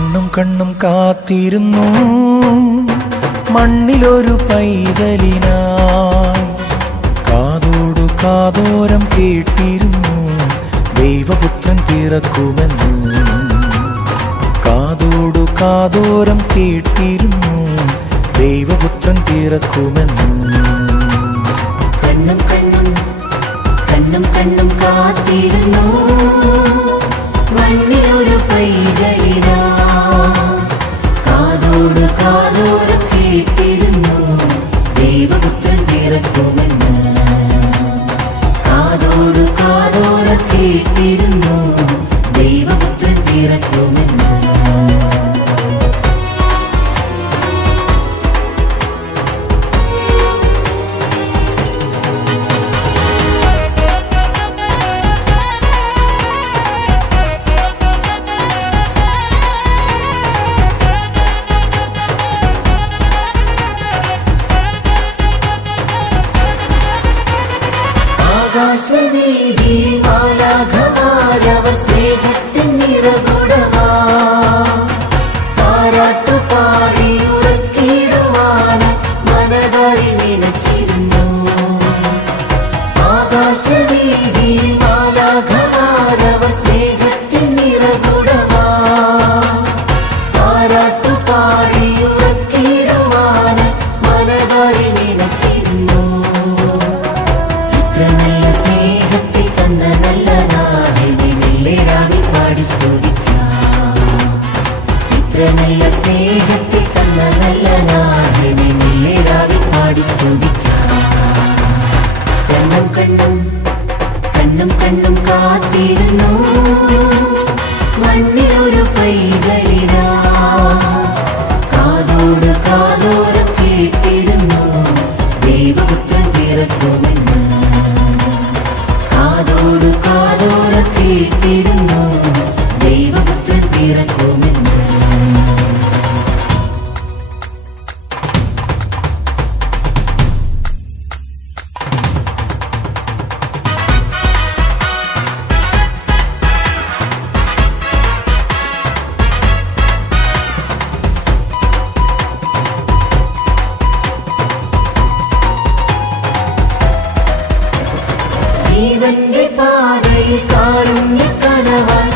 കണ്ണും കണ്ണും കാത്തിരുന്നു മണ്ണിലൊരു പൈതലിനായി. കാതോടു കാതോരം കേട്ടിരുന്നു ദൈവപുത്രൻ പിറക്കുമെന്ന്. കാതോടു കാതോരം കേട്ടിരുന്നു ദൈവപുത്രൻ പിറക്കുമെന്ന്. കണ്ണും കണ്ണും കണ്ണും കണ്ണും കാത്തിരുന്നു മണ്ണിലൊരു പൈതലിനാ. കാതോട് കാതോരം കേട്ടിരുന്നു ദൈവപുത്രൻ പിറക്കുമെന്ന്. കാതോട് കാതോരം കേട്ടിരുന്നു ദൈവപുത്രൻ പിറക്കുമെന്ന്. ആകാശവീതിയിൽ മാലാഖമാരവർ സ്നേഹത്തിൻ നിറകുടമാ. താരാട്ടുപാടി ഉറക്കിടുവാൻ മനതാരിൽ നിലച്ചിരുന്നു. ആകാശവീതിയിൽ മാലാഖമാരവർ സ്നേഹത്തിൻ നിറകുടമാ. താരാട്ടുപാടി ഉറക്കിടുവാൻ മനതാരിൽ നിലച്ചിരുന്നു. നല്ല സ്നേഹത്തിൽ തന്ന നല്ല നാഥനെ മെല്ലെ പാടി സ്തുതിക്കാം. ഇത്ര നല്ല സ്നേഹത്തിൽ തന്ന നല്ല നാഥനെ മെല്ലെ പാടി സ്തുതിക്കാം. കണ്ണും കണ്ണും കണ്ണും കണ്ണും കാത്തിരുന്നു മണ്ണിലൊരു പൈതലിനാ. കാതോട് കാതോരം കേട്ടിരുന്നു ദൈവപുത്രൻ പിറക്കുമെന്ന്. കാതോട് കാതോരം കേട്ടിരുന്നു ദൈവപുത്രൻ പിറക്കുമെന്ന്. ജീവന്റെ പാതയിൽ കാരുണ്യ കനവായി